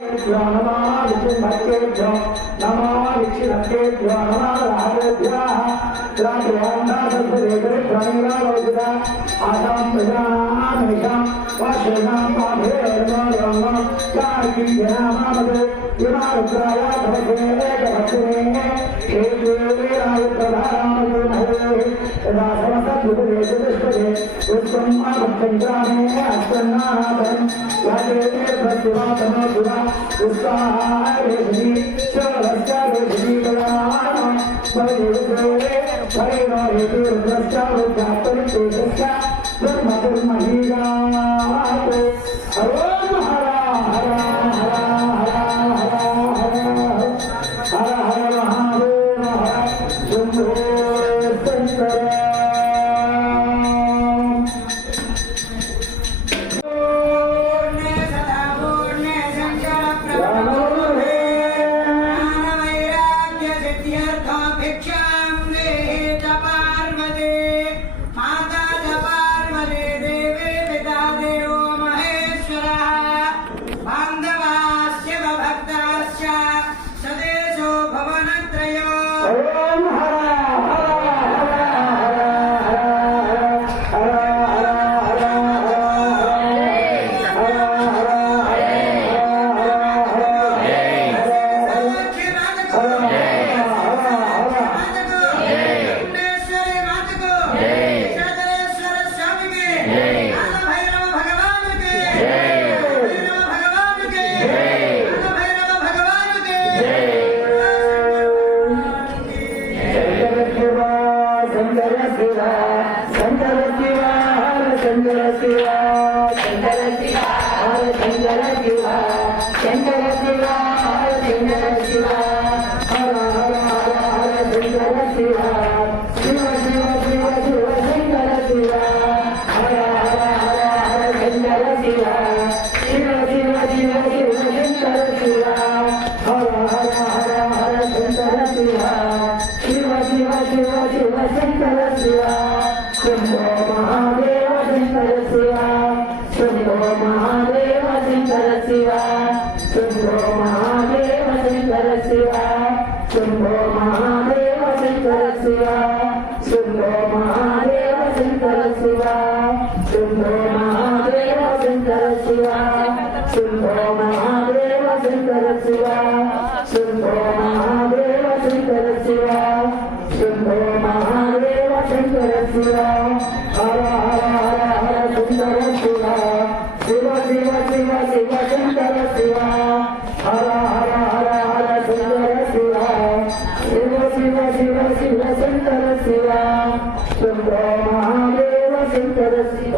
नमः विष्णुभक्तेभ्यो नमः विष्णुभक्तेभ्यो नमः राघवेभ्यः राघवान्दासर्वदेवरेभ्यः आसां प्रजानामेषां वासेनां पाभेर्मोरमं कार्तिकनामामदे विमारुद्राय भवते एकभक्तिने क्षेत्रेरायुप्रधानामदे महे यदा समस्तद्विपदेशतिष्ठते उत्तम आभक्तञ्चामे अस्तन्नानाथं याते प्रत्युवातनो सुरा उत्साहेशि शरस्यावेशि कलानां भवेयुगे भवेनोहेति रुद्रश्चावृत्यात्तरितेजस्य ब्रह्मधर्महीगाते हरो हर हर हर हर हर हर महादेव हर Shambho Shankar Shambho Mahadeva Shankara Shiva